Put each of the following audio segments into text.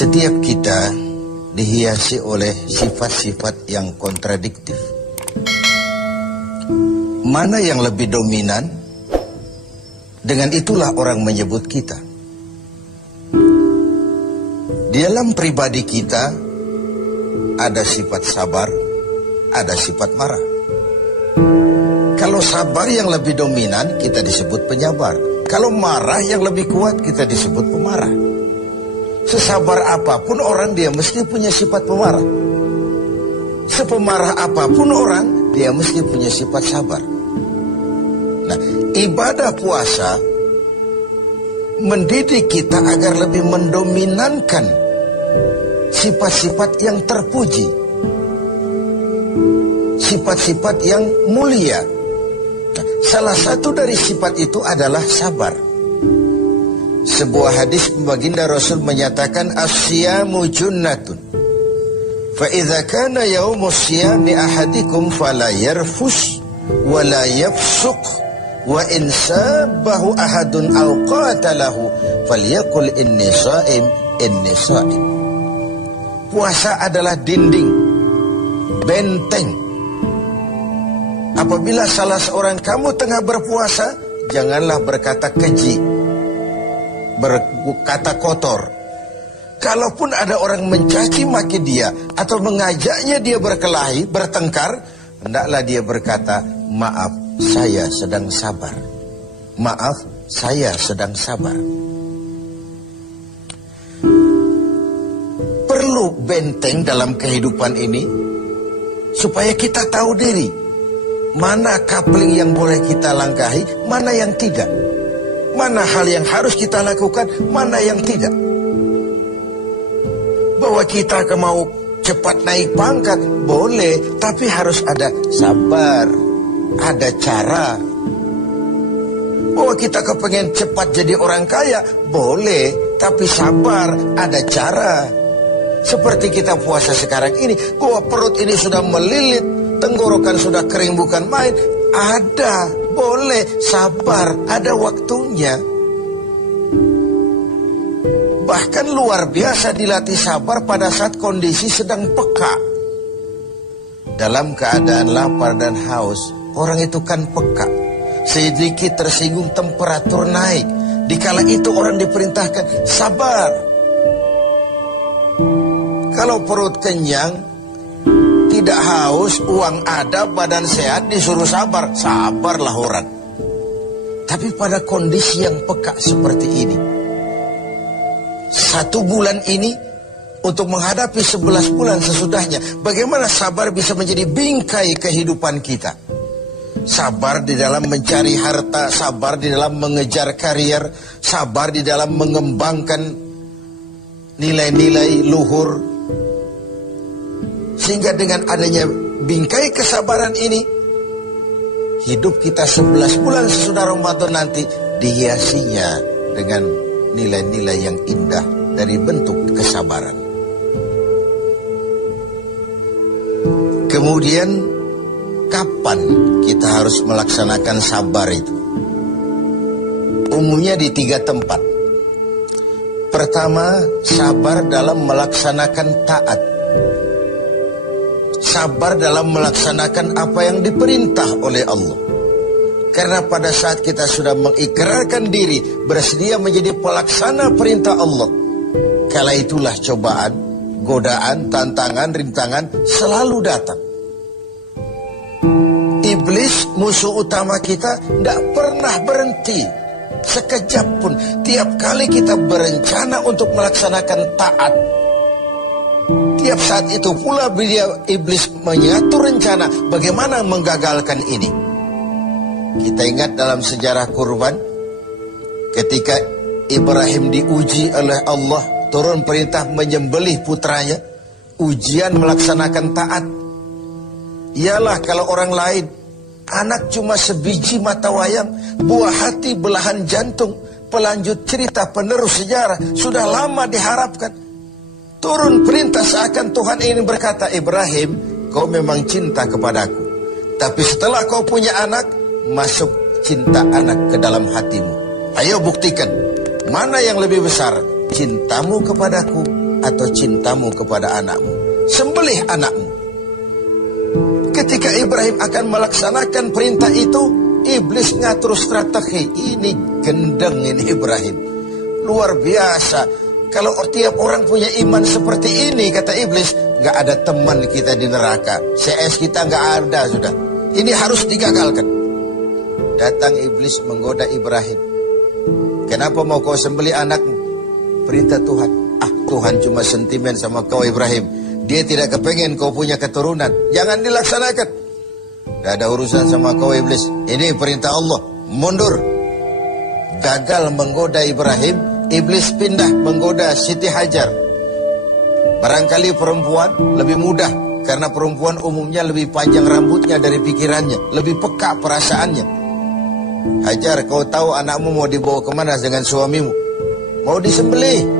Setiap kita dihiasi oleh sifat-sifat yang kontradiktif. Mana yang lebih dominan? Dengan itulah orang menyebut kita. Di dalam pribadi kita ada sifat sabar, ada sifat marah. Kalau sabar yang lebih dominan, kita disebut penyabar. Kalau marah yang lebih kuat, kita disebut pemarah. Sesabar apapun orang, dia mesti punya sifat pemarah. Sepemarah apapun orang, dia mesti punya sifat sabar. Nah, ibadah puasa mendidik kita agar lebih mendominankan sifat-sifat yang terpuji, sifat-sifat yang mulia. Nah, salah satu dari sifat itu adalah sabar. Sebuah hadis baginda Rasul menyatakan as-siyamu junnatun. Fa idza kana yaumus siyami ahadikum fala yarfus wa la yafsuq wa in sabahu ahadun aw qatalahu falyaqul inni shaim inni shaim. Puasa adalah dinding, benteng. Apabila salah seorang kamu tengah berpuasa, janganlah berkata keji, berkata kotor. Kalaupun ada orang mencaci maki dia atau mengajaknya dia berkelahi, bertengkar, hendaklah dia berkata, maaf, saya sedang sabar. Maaf, saya sedang sabar. Perlu benteng dalam kehidupan ini supaya kita tahu diri. Mana coupling yang boleh kita langkahi, mana yang tidak. Mana hal yang harus kita lakukan, mana yang tidak. Bahwa kita mau cepat naik pangkat, boleh, tapi harus ada sabar, ada cara. Bahwa kita kepengen cepat jadi orang kaya, boleh, tapi sabar, ada cara. Seperti kita puasa sekarang ini, bahwa perut ini sudah melilit, tenggorokan sudah kering bukan main, ada, boleh, sabar, ada waktunya. Bahkan luar biasa dilatih sabar pada saat kondisi sedang peka. Dalam keadaan lapar dan haus, orang itu kan peka. Sedikit tersinggung temperatur naik. Dikala itu orang diperintahkan sabar. Kalau perut kenyang, tidak haus, uang ada, badan sehat, disuruh sabar. Sabarlah orang. Tapi pada kondisi yang peka seperti ini, 1 bulan ini untuk menghadapi 11 bulan sesudahnya, bagaimana sabar bisa menjadi bingkai kehidupan kita. Sabar di dalam mencari harta, sabar di dalam mengejar karier, sabar di dalam mengembangkan nilai-nilai luhur. Sehingga dengan adanya bingkai kesabaran ini, hidup kita 11 bulan sesudah Ramadan nanti dihiasinya dengan nilai-nilai yang indah dari bentuk kesabaran. Kemudian, kapan kita harus melaksanakan sabar itu? Umumnya di 3 tempat. Pertama, sabar dalam melaksanakan taat. Sabar dalam melaksanakan apa yang diperintah oleh Allah. Karena pada saat kita sudah mengikrarkan diri, bersedia menjadi pelaksana perintah Allah, kala itulah cobaan, godaan, tantangan, rintangan selalu datang. Iblis, musuh utama kita, tidak pernah berhenti sekejap pun. Tiap kali kita berencana untuk melaksanakan taat, tiap saat itu pula iblis mengatur rencana bagaimana menggagalkan ini. Kita ingat dalam sejarah kurban, ketika Ibrahim diuji oleh Allah, turun perintah menyembelih putranya, ujian melaksanakan taat. Ialah kalau orang lain, anak cuma sebiji mata wayang, buah hati belahan jantung, pelanjut cerita penerus sejarah, sudah lama diharapkan. Turun perintah seakan Tuhan ingin berkata, Ibrahim, kau memang cinta kepadaku, tapi setelah kau punya anak, masuk cinta anak ke dalam hatimu. Ayo buktikan, mana yang lebih besar, cintamu kepadaku atau cintamu kepada anakmu. Sembelih anakmu. Ketika Ibrahim akan melaksanakan perintah itu, iblis ngatur strategi. Ini gendeng ini Ibrahim. Luar biasa. Kalau tiap orang punya iman seperti ini, kata iblis, gak ada teman kita di neraka. CS kita gak ada sudah. Ini harus digagalkan. Datang iblis menggoda Ibrahim. Kenapa mau kau sembelih anakmu? Perintah Tuhan. Tuhan cuma sentimen sama kau Ibrahim. Dia tidak kepengen kau punya keturunan. Jangan dilaksanakan. Gak ada urusan sama kau iblis. Ini perintah Allah. Mundur. Gagal menggoda Ibrahim. Iblis pindah menggoda Siti Hajar. Barangkali perempuan lebih mudah. Karena perempuan umumnya lebih panjang rambutnya dari pikirannya. Lebih peka perasaannya. Hajar, kau tahu anakmu mau dibawa kemana dengan suamimu? Mau disembelih.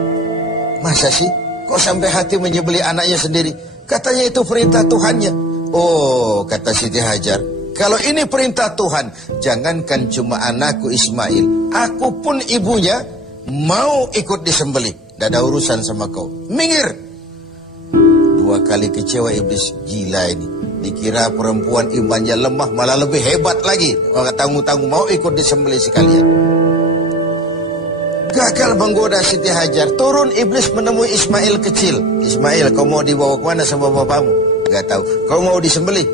Masa sih? Kok sampai hati menyembelih anaknya sendiri? Katanya itu perintah Tuhannya. Oh, kata Siti Hajar, kalau ini perintah Tuhan, jangankan cuma anakku Ismail, aku pun ibunya mau ikut disembelih. Tidak ada urusan sama kau. Minggir. 2 kali kecewa iblis. Gila ini. Dikira perempuan imannya lemah, malah lebih hebat lagi. Tanggung-tanggung mau ikut disembelih sekalian. Gagal menggoda Siti Hajar. Turun iblis menemui Ismail kecil. Ismail, kau mau dibawa kemana sama bapakmu? Gak tahu. Kau mau disembelih?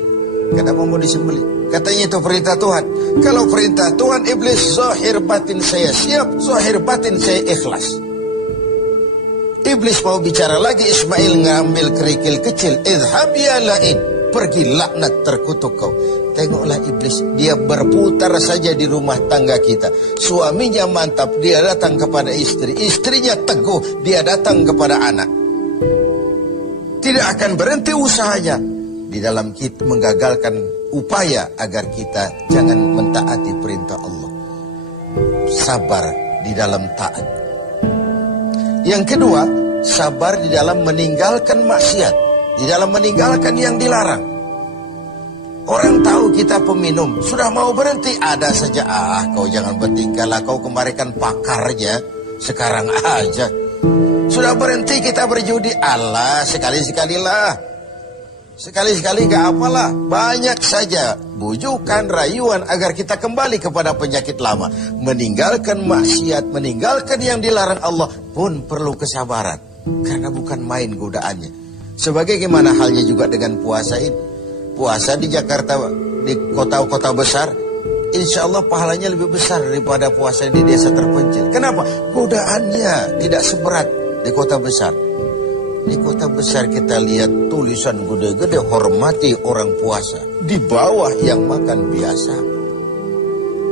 Kenapa mau disembelih? Katanya itu perintah Tuhan. Kalau perintah Tuhan, iblis, zahir batin saya siap, zahir batin saya ikhlas. Iblis mau bicara lagi. Ismail ngambil kerikil kecil. Idhab ya la'in. Pergi laknat terkutuk kau. Tengoklah iblis, dia berputar saja di rumah tangga kita. Suaminya mantap, dia datang kepada istri. Istrinya teguh, dia datang kepada anak. Tidak akan berhenti usahanya di dalam kita menggagalkan upaya agar kita jangan mentaati perintah Allah. Sabar di dalam taat. Yang kedua, sabar di dalam meninggalkan maksiat. Di dalam meninggalkan yang dilarang. Orang tahu kita peminum, sudah mau berhenti, ada saja. Kau jangan bertingkah lah, kau kemarin kan pakarnya, sekarang aja. Sudah berhenti kita berjudi, Allah sekali-sekalilah. Sekali-sekali gak apalah, banyak saja bujukan, rayuan agar kita kembali kepada penyakit lama. Meninggalkan maksiat, meninggalkan yang dilarang Allah pun perlu kesabaran. Karena bukan main godaannya. Sebagaimana halnya juga dengan puasa ini. Puasa di Jakarta, di kota-kota besar, insya Allah pahalanya lebih besar daripada puasa di desa terpencil. Kenapa? Godaannya tidak seberat di kota besar. Di kota besar kita lihat tulisan gede-gede, hormati orang puasa. Di bawah yang makan biasa.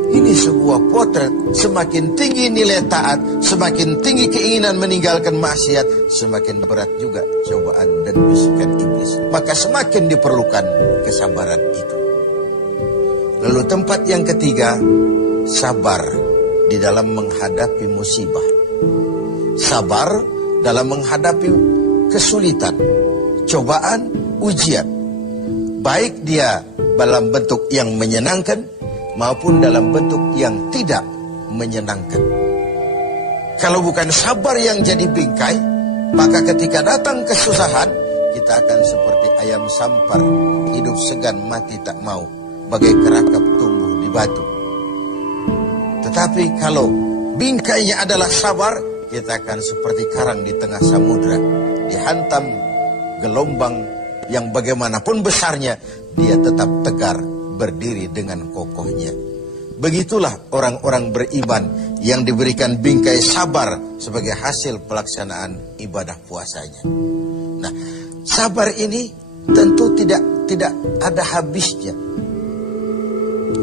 Ini sebuah potret. Semakin tinggi nilai taat, semakin tinggi keinginan meninggalkan maksiat, semakin berat juga cobaan dan bisikan iblis. Maka semakin diperlukan kesabaran itu. Lalu tempat yang ketiga, sabar di dalam menghadapi musibah. Sabar dalam menghadapi kesulitan, cobaan, ujian. Baik dia dalam bentuk yang menyenangkan maupun dalam bentuk yang tidak menyenangkan. Kalau bukan sabar yang jadi bingkai, maka ketika datang kesusahan, kita akan seperti ayam sampar, hidup segan mati tak mau, bagai kerakap tumbuh di batu. Tetapi kalau bingkainya adalah sabar, kita akan seperti karang di tengah samudra, dihantam gelombang yang bagaimanapun besarnya, dia tetap tegar, berdiri dengan kokohnya. Begitulah orang-orang beriman yang diberikan bingkai sabar sebagai hasil pelaksanaan ibadah puasanya. Nah, sabar ini tentu tidak ada habisnya.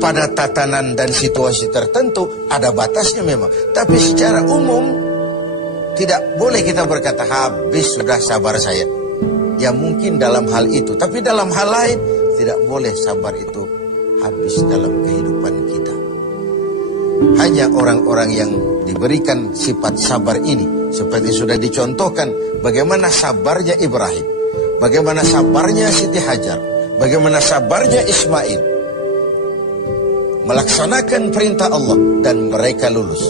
Pada tatanan dan situasi tertentu ada batasnya memang, tapi secara umum tidak boleh kita berkata habis sudah sabar saya. Ya mungkin dalam hal itu, tapi dalam hal lain tidak boleh sabar itu habis dalam kehidupan kita. Hanya orang-orang yang diberikan sifat sabar ini, seperti sudah dicontohkan bagaimana sabarnya Ibrahim, bagaimana sabarnya Siti Hajar, bagaimana sabarnya Ismail, melaksanakan perintah Allah dan mereka lulus.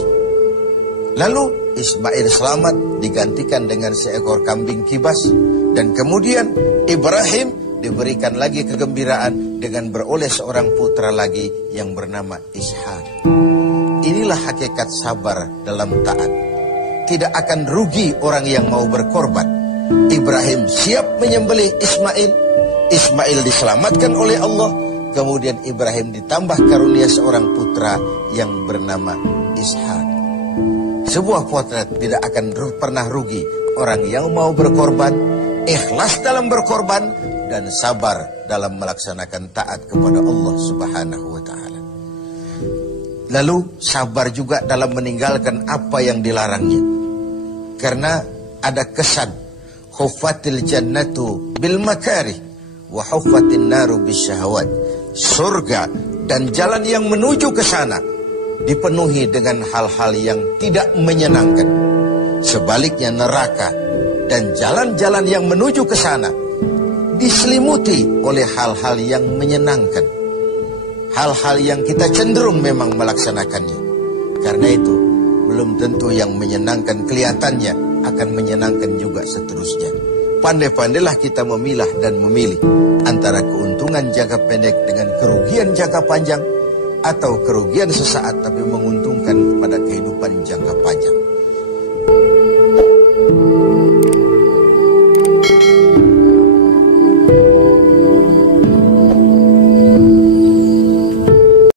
Lalu Ismail selamat digantikan dengan seekor kambing kibas. Dan kemudian Ibrahim diberikan lagi kegembiraan dengan beroleh seorang putra lagi yang bernama Ishak. Inilah hakikat sabar dalam taat. Tidak akan rugi orang yang mau berkorban. Ibrahim siap menyembelih Ismail. Ismail diselamatkan oleh Allah. Kemudian Ibrahim ditambah karunia seorang putra yang bernama Ishak. Sebuah potret tidak akan pernah rugi. Orang yang mau berkorban, ikhlas dalam berkorban, dan sabar dalam melaksanakan taat kepada Allah Subhanahu wa ta'ala. Lalu sabar juga dalam meninggalkan apa yang dilarangnya. Karena ada kesan khuffatil jannatu bil makarih wa huffatin naru bisyahawat. Surga dan jalan yang menuju ke sana dipenuhi dengan hal-hal yang tidak menyenangkan. Sebaliknya neraka dan jalan-jalan yang menuju ke sana diselimuti oleh hal-hal yang menyenangkan. Hal-hal yang kita cenderung memang melaksanakannya. Karena itu belum tentu yang menyenangkan kelihatannya akan menyenangkan juga seterusnya. Pandai-pandailah kita memilah dan memilih antara keuntungan jangka pendek dengan kerugian jangka panjang, atau kerugian sesaat tapi menguntungkan